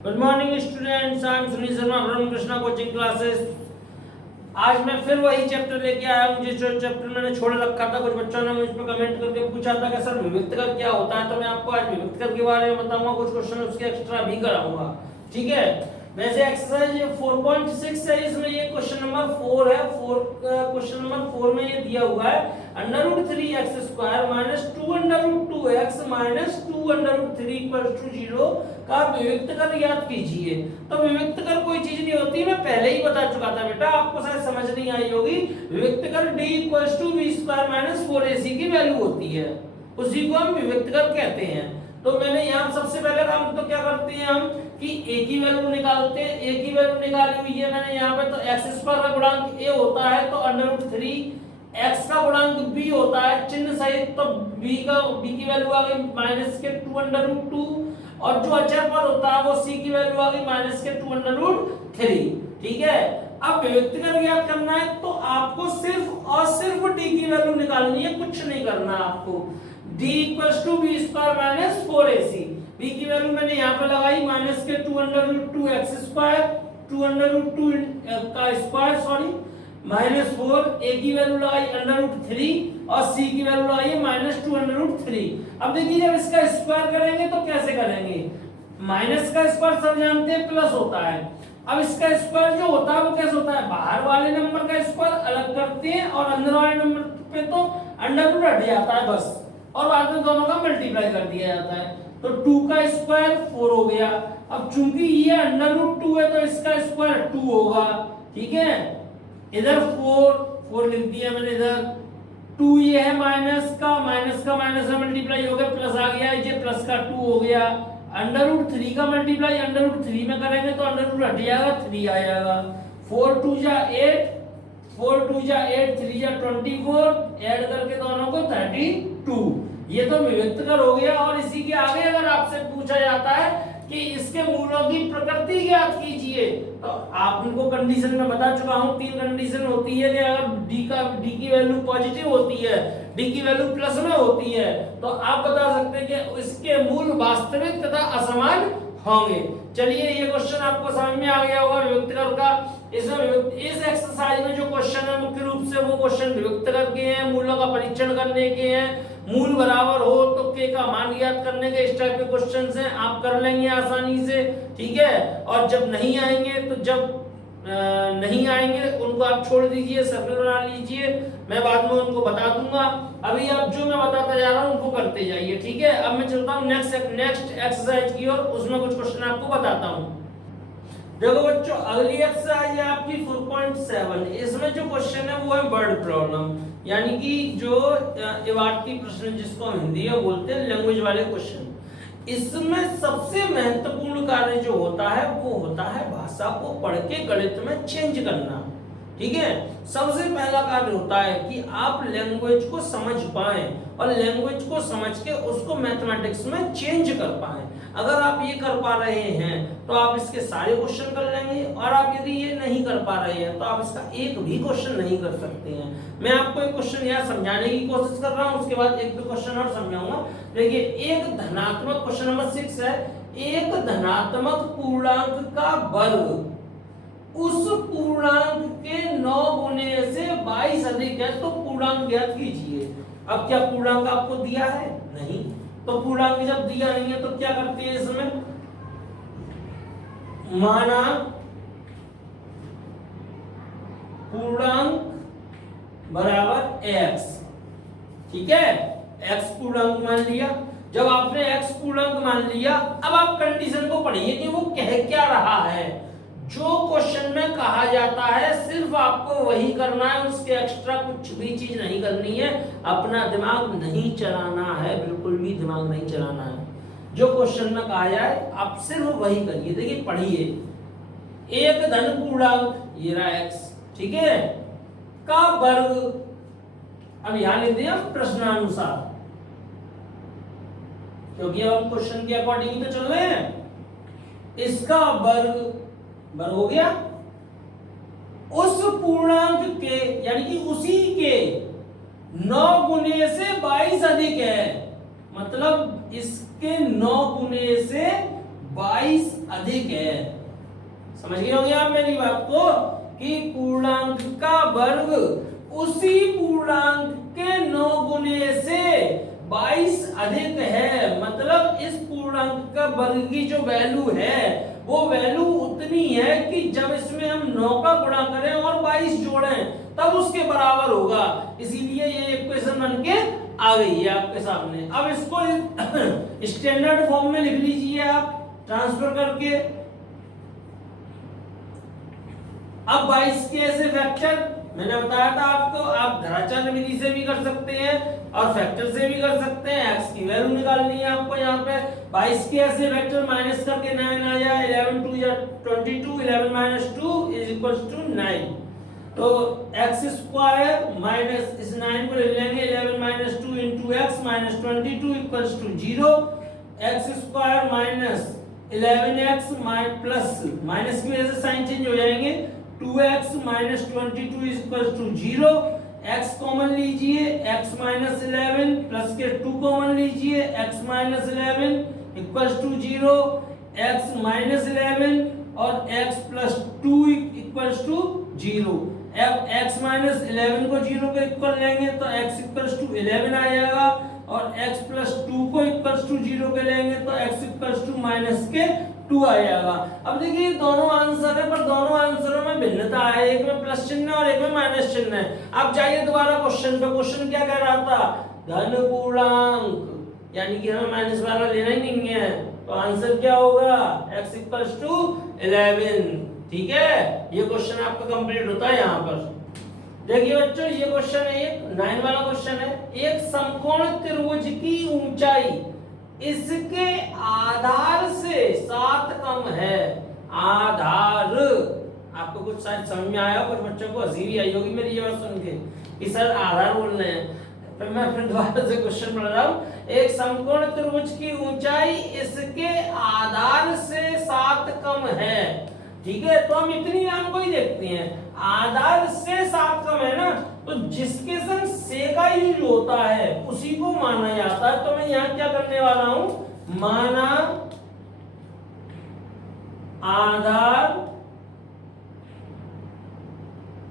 Good morning students, I am Sunil Sharma from Krishna coaching classes. आज मैं फिर वही चैप्टर लेके आया हूँ जो चैप्टर मैंने छोड़ रखा था। कुछ बच्चों ने मुझ पर कमेंट करके पूछा था कि सर विविक्तकर क्या होता है, तो मैं आपको आज विविक्तकर के बारे में बताऊंगा, कुछ क्वेश्चन उसके एक्स्ट्रा भी कराऊंगा। ठीक है, वैसे एक्सरसाइज 4.6 है, इसमें ये क्वेश्चन नंबर 4 है। क्वेश्चन नंबर 4 में ये दिया हुआ है √3x² - 2√2x - 2√3 0 का विविक्तकर ज्ञात कीजिए। तो विविक्तकर कोई चीज नहीं होती, मैं पहले ही बता चुका था बेटा, आपको शायद समझ नहीं आई होगी। विविक्तकर d = v² - 4ac की वैल्यू होती है, उसी को हम विविक्तकर कहते हैं। तो मैंने यहाँ सबसे पहले काम तो क्या करते हैं हम कि a की वैल्यू निकालते हैं। a की वैल्यू निकाली हुई है मैंने यहाँ पे, तो x² का गुणांक a होता है तो √3, x का गुणांक b होता है चिन्ह सहित, तो b की वैल्यू आ गई -2√2, और जो अचर पद होता है वो c की वैल्यू आ गई -2√3। ठीक है, अब विविक्तकर ज्ञात करना है तो आपको सिर्फ और सिर्फ d की वैल्यू निकालनी है, कुछ नहीं करना आपको। d = v² - 4ac, b की वैल्यू मैंने यहाँ पे लगाई -2√2x², 2√2 का स्क्वायर सॉरी -4, a की वैल्यू लगाई √3 और c की वैल्यू लगाई -2√3। अब देखिए जब इसका स्क्वायर करेंगे तो कैसे करेंगे, माइनस का स्क्वायर सब जानते हैं प्लस होता है। अब इसका स्क्वायर जो होता है वो कैसे होता है, बाहर वाले नंबर का स्क्वायर अलग करते हैं और अंदर वाले नंबर पे तो अंडर हट जाता है बस, और बाद में दोनों का मल्टीप्लाई कर दिया जाता है। तो 2 का स्क्वायर 4 हो गया। अब चूंकि ये √2 है तो इसका स्क्वायर 2 होगा। ठीक है, इधर 4 लिख दिया मैंने, इधर 2 ये है माइनस का माइनस में मल्टीप्लाई हो गया, प्लस आ गया, ये प्लस का 2 हो गया। √3 का मल्टीप्लाई √3 में करेंगे तो √2 हट जाएगा, 3 आ जाएगा। 4 2 जा 8, 4 2 जा 8, 3 जा 24, ऐड करके दोनों को 32। ये तो विविक्तकर हो गया। और इसी के आगे अगर आपसे पूछा जाता है कि इसके मूलों की प्रकृति ज्ञात कीजिए, तो आप उनको कंडीशन में बता चुका हूं, 3 कंडीशन होती है कि अगर d की वैल्यू पॉजिटिव होती है, d की वैल्यू प्लस में होती है, तो आप बता सकते हैं कि इसके मूल वास्तविक तथा असमान होंगे। चलिए ये क्वेश्चन आपको समझ में आ गया होगा विविक्तकर का। इसमें इस एक्सरसाइज में जो क्वेश्चन है मुख्य रूप से वो क्वेश्चन विविक्तकर के हैं, मूलों का परीक्षण करने के हैं। मूल बराबर हो तो k का मान ज्ञात करने के इस टाइप के क्वेश्चंस हैं, आप कर लेंगे आसानी से। ठीक है, और जब नहीं आएंगे तो नहीं आएंगे उनको आप छोड़ दीजिए, सर्कल बना लीजिए, मैं बाद में उनको बता दूंगा। अभी आप जो मैं बताता जा रहा हूं उनको करते जाइए। ठीक है, अब मैं चलता हूं नेक्स्ट एक्सरसाइज की ओर, उसमें कुछ क्वेश्चन आपको बताता हूं। देखो बच्चों, अगली एक्सरसाइज है आपकी 4.7। इसमें जो क्वेश्चन है वो है वर्ड प्रॉब्लम, यानी कि जो इवार्ती प्रश्न जिसको हम हिंदी में बोलते हैं, लैंग्वेज वाले क्वेश्चन। इसमें सबसे महत्वपूर्ण कार्य जो होता है वो होता है भाषा को पढ़ के गणित में चेंज करना। ठीक है, सबसे पहला कार्य होता है कि आप लैंग्वेज को समझ पाएं और लैंग्वेज को समझ के उसको मैथमेटिक्स में चेंज कर पाएं। अगर आप ये कर पा रहे हैं तो आप इसके सारे क्वेश्चन कर लेंगे, और आप यदि ये नहीं कर पा रहे हैं तो आप इसका एक भी क्वेश्चन नहीं कर सकते हैं। मैं आपको एक क्वेश्चन यहाँ समझाने की कोशिश कर रहा हूँ, उसके बाद एक दो क्वेश्चन और समझाऊंगा। देखिए, एक धनात्मक, क्वेश्चन नंबर 6 है, एक धनात्मक पूर्णांक का वर्ग उस पूर्णांक के 9 गुने से 22 अधिक है तो पूर्णांक ज्ञात कीजिए। अब क्या पूर्णांक आपको दिया है? नहीं, तो पूर्णांक जब दिया नहीं है तो क्या करते हैं, इसमें माना पूर्णांक बराबर x। ठीक है, x पूर्णांक मान लिया। जब आपने x पूर्णांक मान लिया, अब आप कंडीशन को पढ़िए कि वो कह क्या रहा है। जो क्वेश्चन में कहा जाता है सिर्फ आपको वही करना है, उसके एक्स्ट्रा कुछ भी चीज नहीं करनी है, अपना दिमाग नहीं चलाना है, बिल्कुल भी दिमाग नहीं चलाना है। जो क्वेश्चन में कहा जाए आप सिर्फ वही करिए। देखिए पढ़िए, एक धन पूर्णांक ये रहा x, ठीक है, का वर्ग, अब यहां लिख दिया प्रश्नानुसार, क्योंकि अब हम क्वेश्चन के अकॉर्डिंग तो चल रहे हैं। इसका वर्ग हो गया उस पूर्णांक के, यानी कि उसी के 9 गुने से 22 अधिक है, मतलब इसके 9 गुने से 22 अधिक है। समझ गए होंगे आप मेरी बात को कि पूर्णांक का वर्ग उसी पूर्णांक के 9 गुने से 22 अधिक है। मतलब इस पूर्णांक का वर्ग की जो वैल्यू है वो वैल्यू उतनी है कि जब इसमें हम 9 का गुणा करें और 22 जोड़ें तब उसके बराबर होगा। इसीलिए ये इक्वेशन बन के आ गई है आपके सामने। अब इसको स्टैंडर्ड फॉर्म में लिख लीजिए आप ट्रांसफर करके। अब 22 के ऐसे फैक्टर मैंने बताया था आपको, आप धराचार विधि से भी कर सकते हैं और फैक्टर से भी कर सकते हैं। x की वैल्यू निकालनी है आपको। यहाँ पे 22 के ऐसे फैक्टर माइनस करके 9 आ जाए, 11 2 या 22, 11 माइनस 2 इज इक्वल्स टू 9। तो x स्क्वायर माइनस इस 9 को ले लेंगे 11 minus 2 into x minus 22 equals to 0। x square minus 11x plus minus की वजह से साइन चेंज हो जाएंगे 2x minus 22 is equals to 0। x common लीजिए, x माइनस 11 प्लस के 2 कॉमन लीजिए, x minus 11 equals to 0। x minus 11 और x plus 2 equals to 0। अब x माइनस 11 को 0 के इक्वल लेंगे तो x इक्वल्स टू 11 आ जाएगा और x प्लस 2 को इक्वल्स टू 0 के लेंगे तो x इक्वल्स टू माइनस के 2 आ जाएगा। अब देखिए दोनों आंसर है पर दोनों आंसरों में भिन्नता है, एक में प्लस चिन्ह और एक में माइनस चिन्ह है। अब जाइए दोबारा क्वेश्चन पे। क्वेश्चन क्या कह रहा था? धन पूर्णांक, यानी कि हमें माइनस वाला लेना ही नहीं है, तो आंसर क्या होगा? x equals to 11। ठीक है, ये क्वेश्चन आपका कंप्लीट होता है। यहाँ पर देखिए बच्चों, ये क्वेश्चन है, एक 9 वाला क्वेश्चन है। एक समकोण त्रिभुज की ऊंचाई इसके आधार से 7 कम है। आधार, आपको कुछ शायद समझ में आया, कुछ बच्चों को हंसी भी आई होगी मेरी ये बात सुन के कि सर आधार बोल रहे हैं। फिर मैं फिर दोबारा से क्वेश्चन पढ़ रहा हूँ। एक समकोण त्रिभुज की ऊंचाई इसके आधार से 7 कम है। ठीक है, तो हम इतनी नाम को ही देखते हैं, आधार से 7 कम है ना, तो जिसके संग से का यूज होता है उसी को माना जाता है। तो मैं यहाँ क्या करने वाला हूं, माना आधार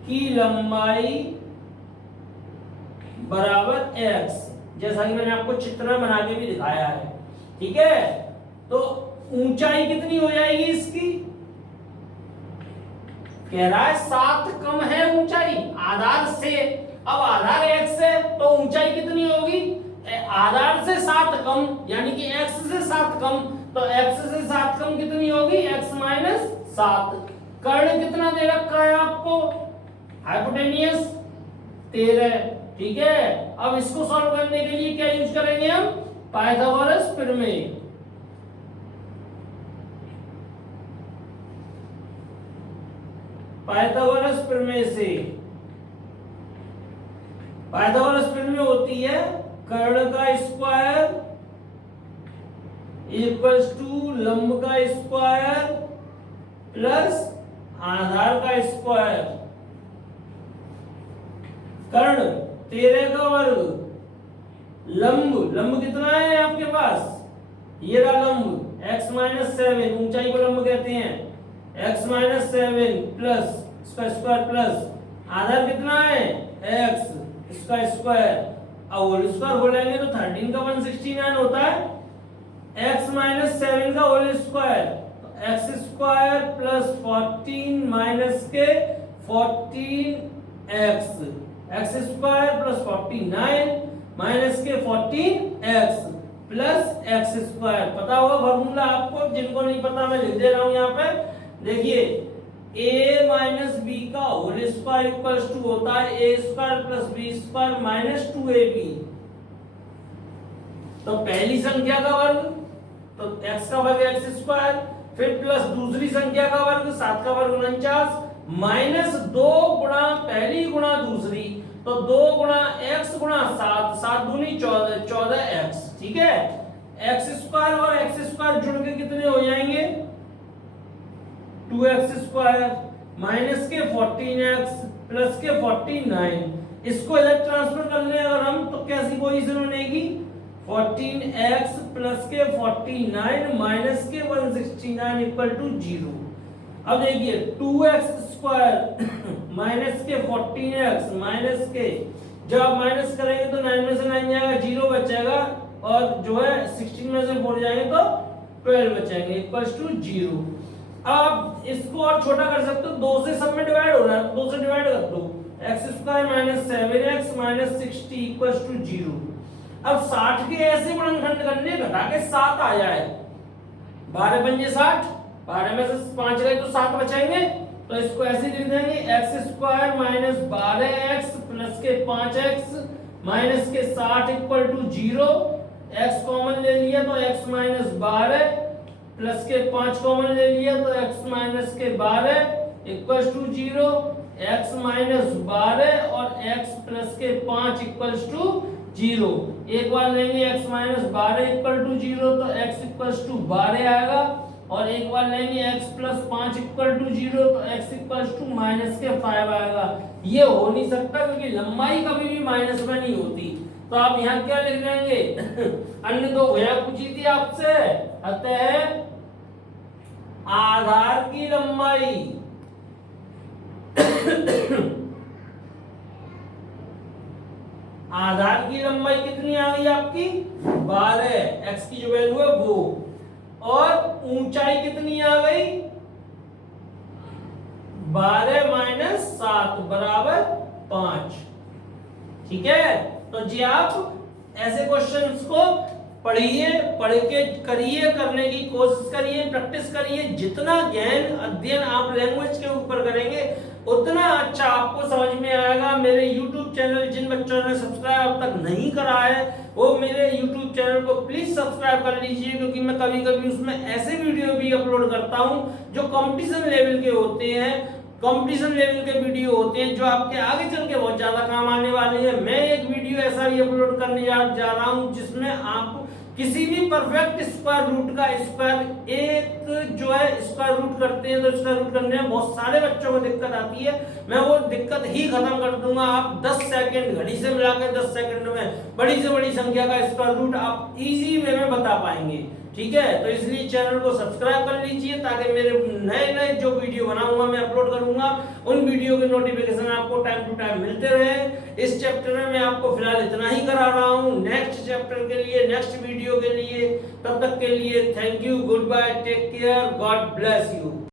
की लंबाई बराबर x, जैसा कि मैंने आपको चित्र बना के भी दिखाया है। ठीक है, तो ऊंचाई कितनी हो जाएगी इसकी? कह रहा है 7 कम है ऊंचाई आधार से। अब आधार x है तो ऊंचाई कितनी होगी? आधार से 7 कम, यानी कि x से 7 कम, तो x से 7 कम कितनी होगी? x minus 7। कर्ण कितना दे रखा है आपको? हाइपोटेनियस 13। ठीक है, अब इसको सॉल्व करने के लिए क्या यूज करेंगे हम? पाइथागोरस प्रमेय। पाइथागोरस प्रमेय से, पाइथागोरस प्रमेय होती है कर्ण का स्क्वायर इक्वल्स टू लंब का स्क्वायर प्लस आधार का स्क्वायर। कर्ण 13 का वर्ग, लंब कितना है आपके पास? ये रहा लंब x माइनस 7, ऊंचाई को लंब कहते हैं, x माइनस 7 प्लस इसका स्क्वायर प्लस आधार कितना है? x इसका स्क्वायर, अब होल स्क्वायर बोलेंगे तो 13 का 169 होता है, x माइनस 7 का होल स्क्वायर, तो x स्क्वायर प्लस 14 माइनस के 14x, x square plus 49 minus के 14x प्लस x स्क्वायर। पता होगा फॉर्मूला आपको, जिनको नहीं पता मैं लिख दे रहा हूं यहाँ पे। देखिए a माइनस b का होल स्क्वायर इक्वल्स टू होता है a square plus b square minus 2ab। तो पहली संख्या का वर्ग तो x का वर्ग x स्क्वायर, फिर प्लस दूसरी संख्या का वर्ग 7 का वर्ग 49 माइनस 2 गुणा पहली गुणा दूसरी, तो 2 गुणा x गुणा 7, 7 दूनी 14, 14x। ठीक है, x स्क्वायर और x स्क्वायर जुड़ के कितने हो जाएंगे? 2x स्क्वायर माइनस के 14x प्लस के 49। इसको इधर ट्रांसफर कर ले अगर हम, तो कैसी पोजीशन बनेगी? 14x प्लस के 49 माइनस के 169 इक्वल टू 0। अब देखिए 2x स्क्वायर माइनस के 14x माइनस के, जब आप माइनस करेंगे तो 9 में से 9 जाएगा, 0 बचेगा, और जो है 16 में से 4 जाएंगे तो 12 बचेंगे इक्वल्स टू 0। अब इसको और छोटा कर सकते हो, 2 से सब में डिवाइड हो रहा है, 2 से डिवाइड कर दो, x square minus 7x minus 60 equals to 0। अब 60 के ऐसे गुणनखंड करने, घटा के 7 आ जाए, 12 पंजे 60, 12 में से 5 गए तो 7 बचेंगे, तो इसको ऐसे लिख देंगे x square minus 12x plus के 5x माइनस के 60 इक्वल टू 0। x कॉमन ले लिया तो x माइनस 12 प्लस के 5 कॉमन ले लिया तो x माइनस के 12 इक्वल्स टू 0। x माइनस 12 और x प्लस के 5 इक्वल्स टू 0। एक बार लेंगे x माइनस 12 इक्वल टू 0 तो x इक्वल्स टू 12 आएगा, और एक बार लेंगे x प्लस 5 इक्वल टू 0 तो x इक्वल्स टू माइनस के 5 आएगा। ये हो नहीं सकता क्योंकि लंबाई कभी भी माइनस में नहीं होती, तो आप यहाँ क्या लिख देंगे अन्य दो भैया पूछी थी आपसे, अतः आधार की लंबाई आधार की लंबाई कितनी आ गई आपकी 12, x की जो वैल्यू है वो, और ऊंचाई कितनी आ गई 12 माइनस 7 बराबर 5। ठीक है, तो जी आप ऐसे क्वेश्चंस को पढ़िए, पढ़ के करिए, करने की कोशिश करिए, प्रैक्टिस करिए। जितना ज्ञान अध्ययन आप लैंग्वेज के ऊपर करेंगे उतना अच्छा आपको समझ में आएगा। मेरे YouTube चैनल जिन बच्चों ने सब्सक्राइब अब तक नहीं करा है वो मेरे YouTube चैनल को प्लीज सब्सक्राइब कर लीजिए, क्योंकि मैं कभी कभी उसमें ऐसे वीडियो भी अपलोड करता हूं जो कंपटीशन लेवल के होते हैं, कंपटीशन लेवल के वीडियो होते हैं जो आपके आगे चल के बहुत ज्यादा काम आने वाले हैं। मैं एक वीडियो ऐसा भी अपलोड करने जा रहा हूं जिसमें आप किसी भी परफेक्ट स्क्वायर रूट का स्क्वायर, एक जो है स्क्वायर रूट करते हैं तो स्क्वायर रूट करने में बहुत सारे बच्चों को दिक्कत आती है, मैं वो दिक्कत ही खत्म कर दूंगा। आप 10 सेकंड घड़ी से मिलाकर 10 सेकंड में बड़ी से बड़ी संख्या का स्क्वायर रूट आप इजी वे में बता पाएंगे। ठीक है, तो इसलिए चैनल को सब्सक्राइब कर लीजिए ताकि मेरे नए नए जो वीडियो बनाऊंगा मैं अपलोड करूंगा उन वीडियो के नोटिफिकेशन आपको टाइम टू टाइम मिलते रहे। इस चैप्टर में मैं आपको फिलहाल इतना ही करा रहा हूं, नेक्स्ट चैप्टर के लिए, नेक्स्ट वीडियो के लिए, तब तक के लिए thank you, good bye, take care, God bless you.